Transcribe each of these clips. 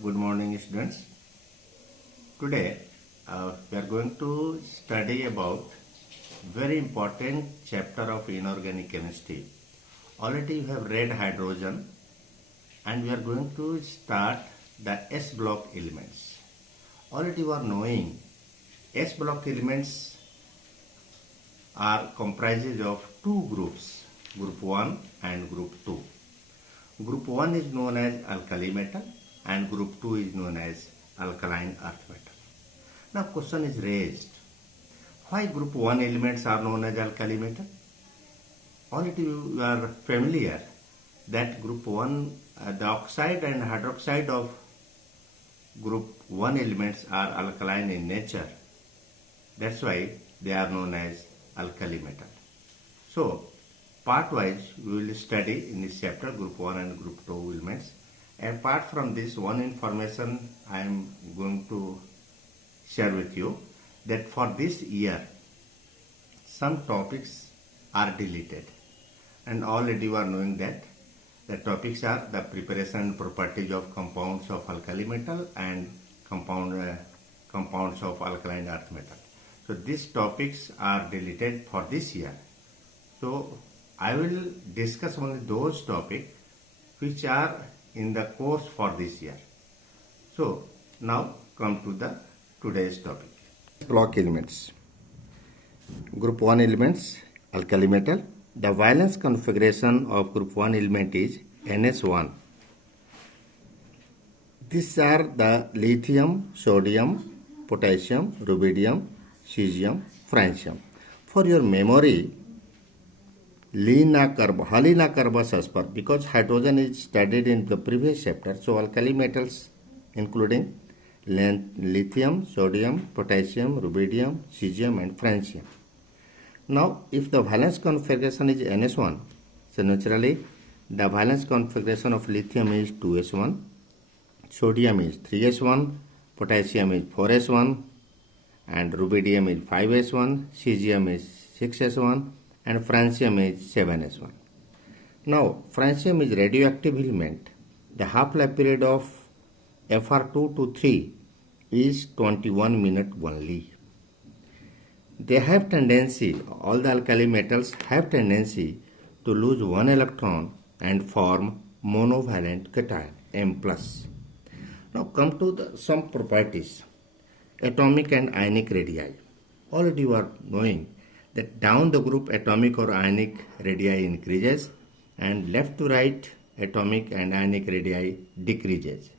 Good morning, students. Today we are going to study about very important chapter of inorganic chemistry. Already you have read hydrogen, and we are going to start the S block elements. Already you are knowing S block elements are comprises of two groups, group 1 and group 2. Group 1 is known as alkali metal and group 2 is known as alkaline earth metal. Now question is raised, why group 1 elements are known as alkali metal? Already you are familiar that group 1, the oxide and hydroxide of group 1 elements are alkaline in nature. That's why they are known as alkali metal. So part wise we will study in this chapter group 1 and group 2 elements. Apart from this, one information I am going to share with you, that for this year some topics are deleted, and already you are knowing that the topics are the preparation and properties of compounds of alkali metal and compounds of alkaline earth metal. So these topics are deleted for this year. So I will discuss only those topics which are in the course for this year. So now come to the today's topic. Block elements. Group 1 elements, alkali metal. The valence configuration of group 1 element is NS1. These are the lithium, sodium, potassium, rubidium, cesium, francium. For your memory, Halina Karba because hydrogen is studied in the previous chapter. So alkali metals including lithium, sodium, potassium, rubidium, cesium and francium. Now if the valence configuration is NS1, so naturally the valence configuration of lithium is 2s1, sodium is 3s1, potassium is 4s1 and rubidium is 5s1, cesium is 6s1 and francium is 7s1. Now francium is radioactive element. The half-life period of Fr2 to 3 is 21 minutes only. They have tendency, all the alkali metals have tendency to lose one electron and form monovalent cation M+. Now come to some properties. Atomic and ionic radii. Already you are knowing that down the group atomic or ionic radii increases and left to right atomic and ionic radii decreases.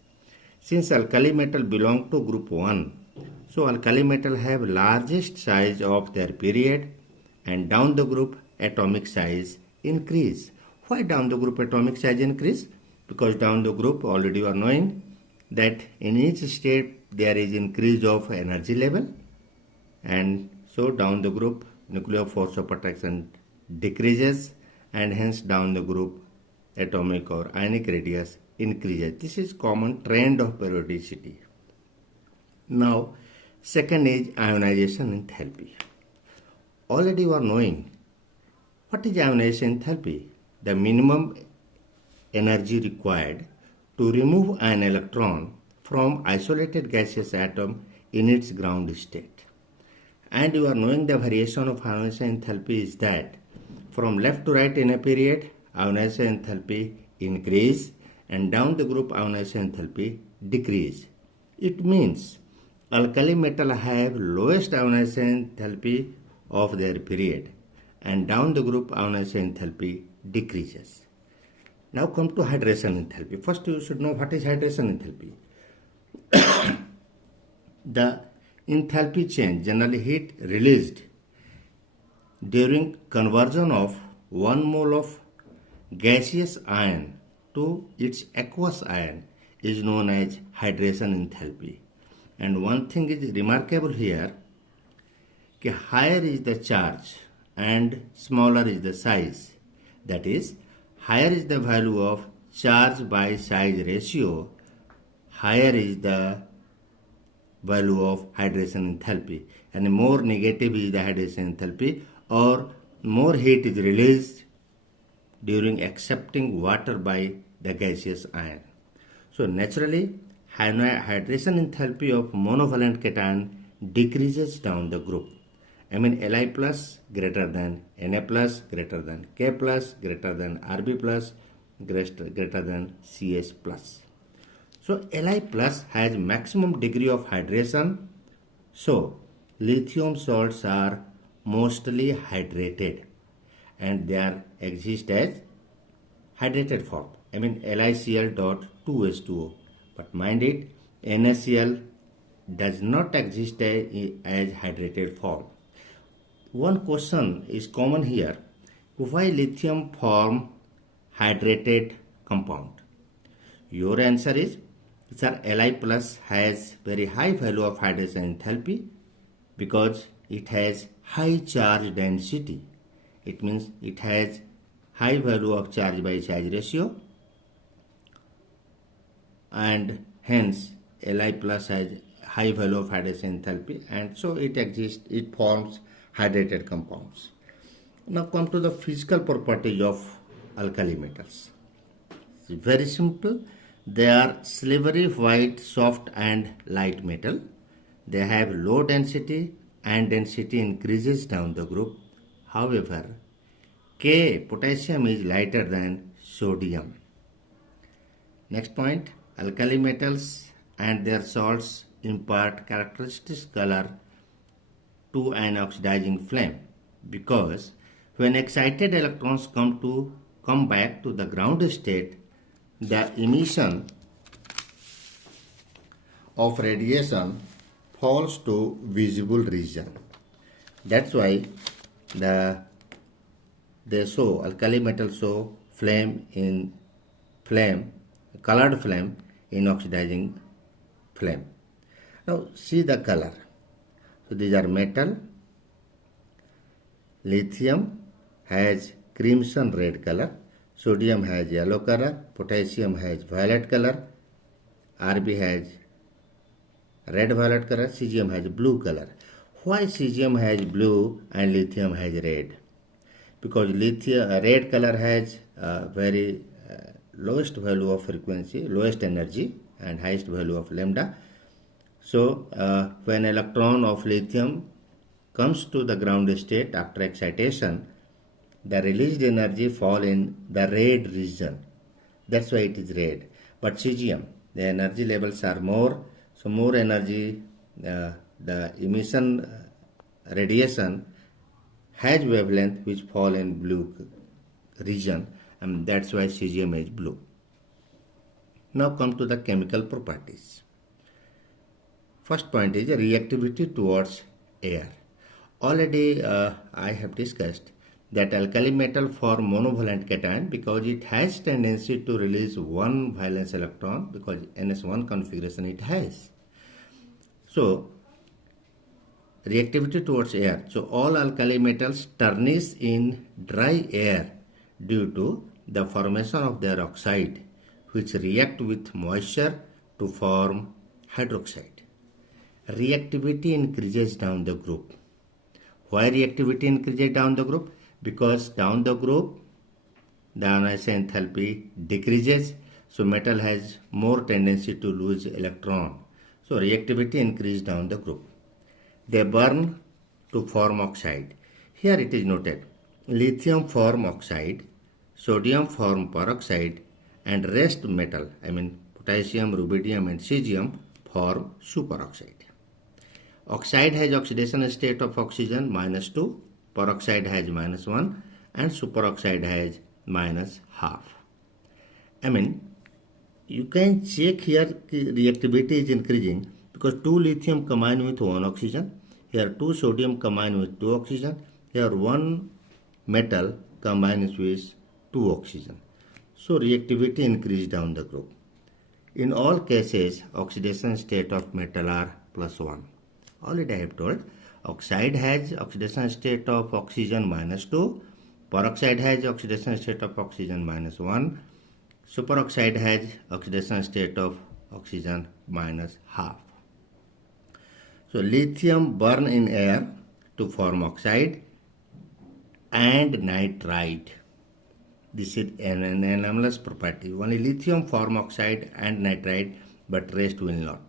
Since alkali metal belong to group 1, so alkali metal have largest size of their period and down the group atomic size increase. Why down the group atomic size increase? Because down the group already you are knowing that in each state there is increase of energy level, and so down the group nuclear force of attraction decreases and hence down the group atomic or ionic radius increases. This is common trend of periodicity. Now second is ionization enthalpy. Already you are knowing what is ionization enthalpy, the minimum energy required to remove an electron from isolated gaseous atom in its ground state. And you are knowing the variation of ionization enthalpy is that from left to right in a period ionization enthalpy increase and down the group ionization enthalpy decrease. It means alkali metal have lowest ionization enthalpy of their period and down the group ionization enthalpy decreases. Now come to hydration enthalpy. First you should know what is hydration enthalpy. The enthalpy change, generally heat released during conversion of 1 mole of gaseous ion to its aqueous ion, is known as hydration enthalpy. And one thing is remarkable here, that higher is the charge and smaller is the size. That is, higher is the value of charge by size ratio, higher is the value of hydration enthalpy, and more negative is the hydration enthalpy, or more heat is released during accepting water by the gaseous ion. So naturally hydration enthalpy of monovalent cation decreases down the group. I mean Li plus greater than Na plus greater than K plus greater than Rb plus greater than Cs plus. So Li plus has maximum degree of hydration. So lithium salts are mostly hydrated and they are exist as hydrated form. I mean LiCl dot 2H2O. But mind it, NaCl does not exist as hydrated form. One question is common here. Why lithium form hydrated compound? Your answer is, sir, Li plus has very high value of hydration enthalpy because it has high charge density. It means it has high value of charge by charge ratio, and hence Li plus has high value of hydration enthalpy, and so it forms hydrated compounds. Now come to the physical properties of alkali metals. It's very simple. They are silvery white, soft and light metal. They have low density and density increases down the group. However, K potassium is lighter than sodium. Next point, alkali metals and their salts impart characteristic color to an oxidizing flame because when excited electrons come back to the ground state, the emission of radiation falls to visible region. That's why alkali metals show colored flame in oxidizing flame. Now see the color. So these are metal. Lithium has crimson red color. Sodium has yellow color. Potassium has violet color. Rb has red violet color. Cesium has blue color. Why cesium has blue and lithium has red? Because red color has very lowest value of frequency, lowest energy and highest value of lambda. So when electron of lithium comes to the ground state after excitation, the released energy fall in the red region. That's why it is red. But cesium, the energy levels are more, so more energy, the emission radiation has wavelength which fall in blue region, and that's why cesium is blue. Now come to the chemical properties. First point is reactivity towards air. Already I have discussed that alkali metal form monovalent cation because it has tendency to release one valence electron because NS1 configuration it has. So reactivity towards air. So all alkali metals tarnish in dry air due to the formation of their oxide which react with moisture to form hydroxide. Reactivity increases down the group. Why reactivity increases down the group? Because down the group the ionization enthalpy decreases, so metal has more tendency to lose electron. So reactivity increases down the group. They burn to form oxide. Here it is noted, lithium form oxide, sodium form peroxide, and rest metal, I mean potassium, rubidium and cesium form superoxide. Oxide has oxidation state of oxygen -2, peroxide has -1 and superoxide has -half. I mean, you can check here reactivity is increasing because 2 lithium combine with 1 oxygen. Here 2 sodium combine with 2 oxygen. Here 1 metal combines with 2 oxygen. So reactivity increase down the group. In all cases, oxidation state of metal are +1. Already I have told, oxide has oxidation state of oxygen -2, peroxide has oxidation state of oxygen -1, superoxide has oxidation state of oxygen -half. So lithium burn in air to form oxide and nitride. This is an anomalous property. Only lithium form oxide and nitride but rest will not.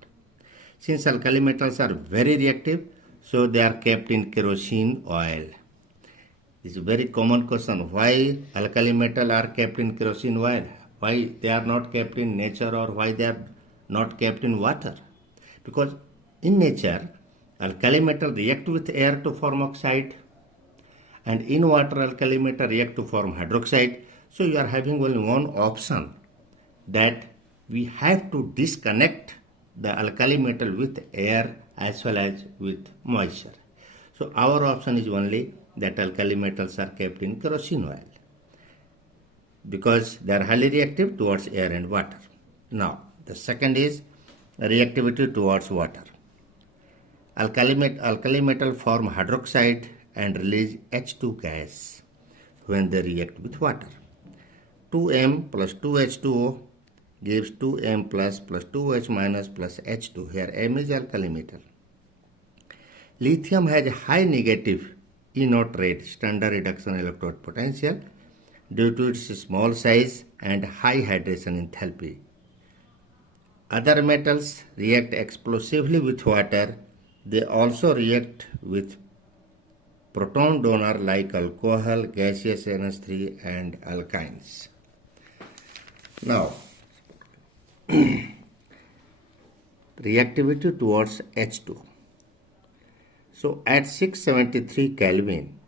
Since alkali metals are very reactive, so they are kept in kerosene oil. This is a very common question. Why alkali metal are kept in kerosene oil? Why they are not kept in nature, or why they are not kept in water? Because in nature, alkali metal react with air to form oxide, and in water alkali metal react to form hydroxide. So you are having only one option, that we have to disconnect the alkali metal with air as well as with moisture. So our option is only that alkali metals are kept in kerosene oil, because they are highly reactive towards air and water. Now, the second is reactivity towards water. Alkali metal form hydroxide and release H2 gas when they react with water. 2M plus 2H2O gives 2M plus 2H minus plus H2. Here M is alkali metal. Lithium has a high negative E0 rate, standard reduction electrode potential, due to its small size and high hydration enthalpy. Other metals react explosively with water. They also react with proton donor like alcohol, gaseous NH3 and alkynes. Now, reactivity towards H2. So at 673 Kelvin,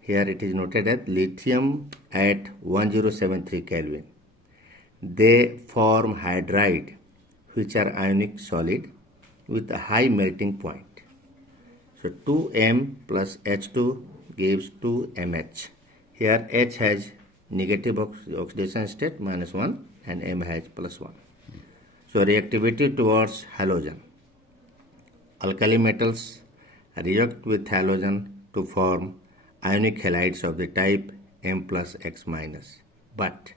here it is noted as lithium at 1073 Kelvin, they form hydride, which are ionic solid with a high melting point. So 2M plus H2 gives 2MH. Here H has negative oxidation state -1 and M has +1. So reactivity towards halogen. Alkali metals react with halogen to form ionic halides of the type M plus X minus. But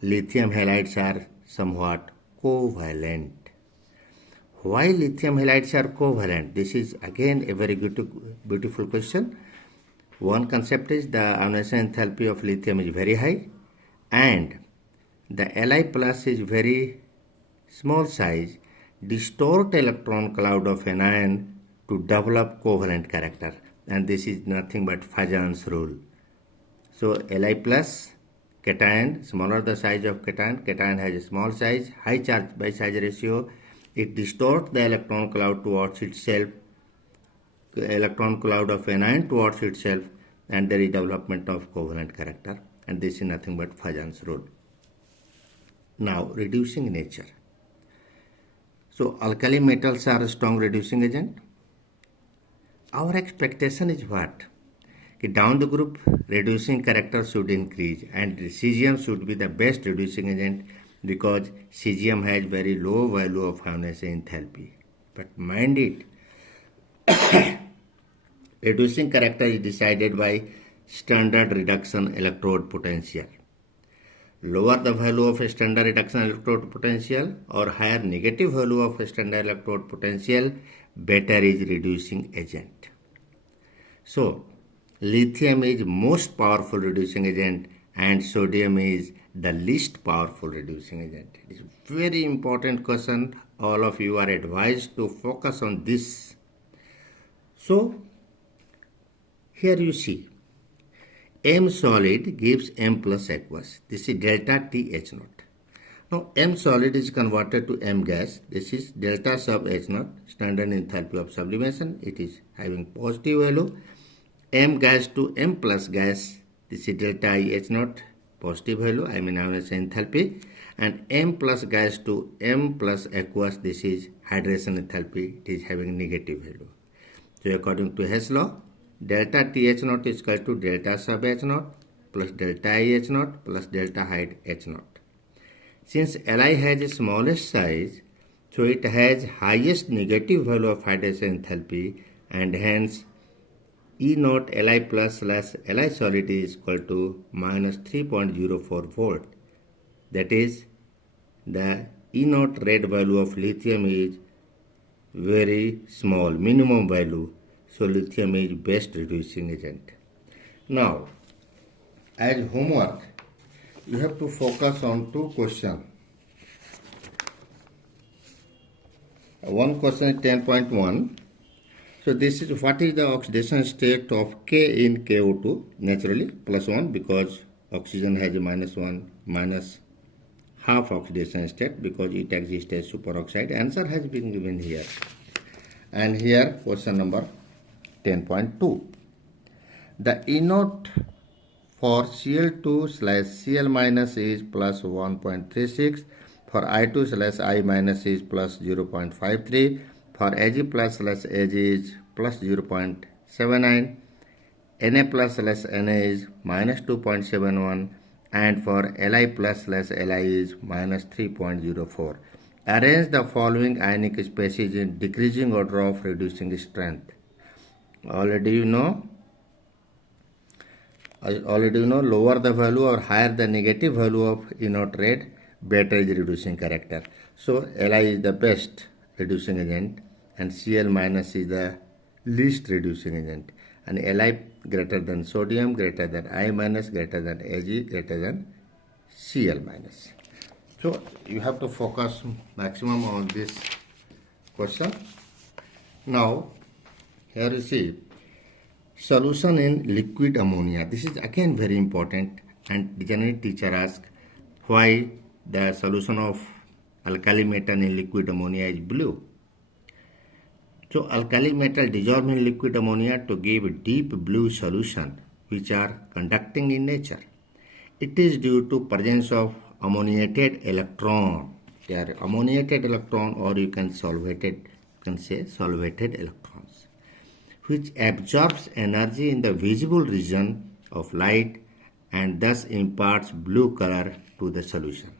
lithium halides are somewhat covalent. Why lithium halides are covalent? This is again a very beautiful question. One concept is the ionization enthalpy of lithium is very high, and the Li plus is very small size, distort electron cloud of an ion to develop covalent character, and this is nothing but Fajan's rule. So Li plus cation, smaller the size of cation has a small size, high charge by size ratio, it distorts the electron cloud towards itself, electron cloud of an ion towards itself, and there is development of covalent character, and this is nothing but Fajan's rule. Now, reducing nature. So alkali metals are a strong reducing agent. Our expectation is what? Down the group, reducing character should increase, and cesium should be the best reducing agent, because cesium has very low value of ionization enthalpy. But mind it, reducing character is decided by standard reduction electrode potential. Lower the value of a standard reduction electrode potential or higher negative value of a standard electrode potential, better is reducing agent. So, lithium is most powerful reducing agent and sodium is the least powerful reducing agent. It is a very important question. All of you are advised to focus on this. So, here you see, M solid gives M plus aqueous. This is delta T H naught. Now M solid is converted to M gas. This is delta sub H naught, standard enthalpy of sublimation. It is having positive value. M gas to M plus gas. This is delta I H naught, positive value, I mean ionization enthalpy. And M plus gas to M plus aqueous. This is hydration enthalpy. It is having negative value. So according to Hess law, delta TH naught is equal to delta sub H naught plus delta IH naught plus delta height H naught. Since Li has the smallest size, so it has highest negative value of hydration enthalpy, and hence E naught Li plus slash Li solid is equal to minus 3.04 volt. That is, the E naught rate value of lithium is very small, minimum value. So lithium is best reducing agent. Now, as homework, you have to focus on two questions. One question is 10.1. So this is what is the oxidation state of K in KO2? Naturally +1 because oxygen has a -1 minus half oxidation state because it exists as superoxide. Answer has been given here. And here question number 10.2. The E naught for Cl2/Cl minus is plus 1.36. For I2/I minus is plus 0.53. For Ag+/Ag is plus 0.79. Na+/Na is minus 2.71. And for Li+/Li is minus 3.04. Arrange the following ionic species in decreasing order of reducing strength. Already you know, lower the value or higher the negative value of E naught rate, better is reducing character. So Li is the best reducing agent and Cl minus is the least reducing agent, and Li greater than sodium, greater than I minus, greater than Ag, greater than Cl minus. So you have to focus maximum on this question. Now here you see solution in liquid ammonia. This is again very important, and generally teacher asks why the solution of alkali metal in liquid ammonia is blue. So alkali metal dissolve in liquid ammonia to give a deep blue solution which are conducting in nature. It is due to presence of ammoniated electron. They are ammoniated electron, or you can say solvated electrons, which absorbs energy in the visible region of light and thus imparts blue color to the solution.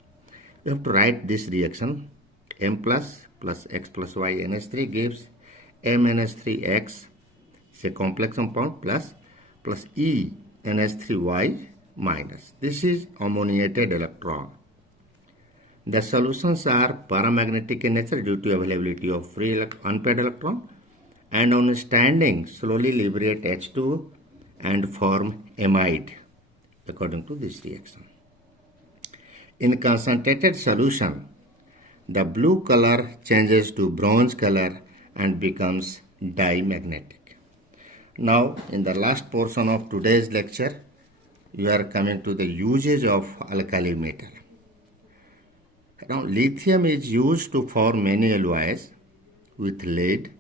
You have to write this reaction. M plus X plus Y NH3 gives MNH3X, it's a complex compound, plus E NH3Y minus. This is ammoniated electron. The solutions are paramagnetic in nature due to availability of free unpaired electron, and on standing slowly liberate H2 and form amide according to this reaction. In concentrated solution, the blue color changes to bronze color and becomes dimagnetic. Now in the last portion of today's lecture, you are coming to the usage of alkali metal. Now lithium is used to form many alloys with lead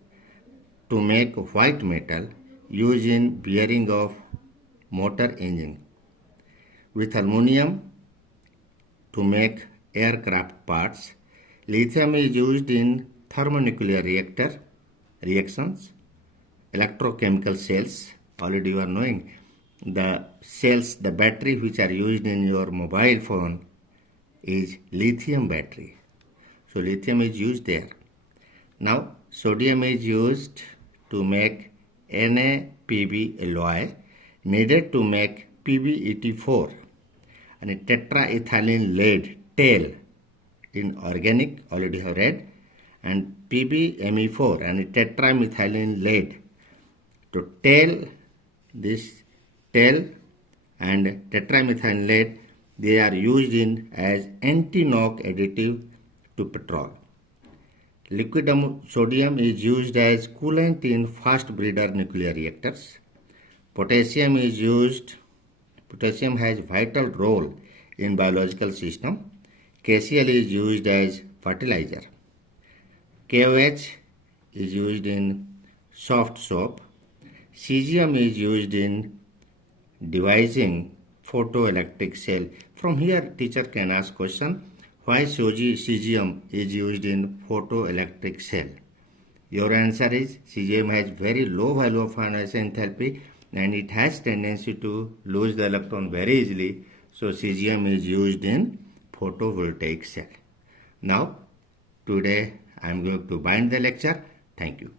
to make white metal used in bearing of motor engine, with aluminum to make aircraft parts. Lithium is used in thermonuclear reactions, electrochemical cells. Already you are knowing the cells, the battery which are used in your mobile phone is lithium battery. So lithium is used there. Now sodium is used to make NaPb alloy needed to make PbEt4, and a tetraethylene lead tail in organic, already have read, and PbMe4 and a tetramethylene lead. To tail, this tail and tetramethylene lead, they are used in as anti-knock additive to petrol. Liquid sodium is used as coolant in fast breeder nuclear reactors. Potassium has vital role in biological system. KCl is used as fertilizer. KOH is used in soft soap. Cesium is used in devising photoelectric cell. From here teacher can ask question, why cesium is used in photoelectric cell? Your answer is cesium has very low value of ionization enthalpy and it has tendency to lose the electron very easily. So cesium is used in photovoltaic cell. Now today I am going to bind the lecture. Thank you.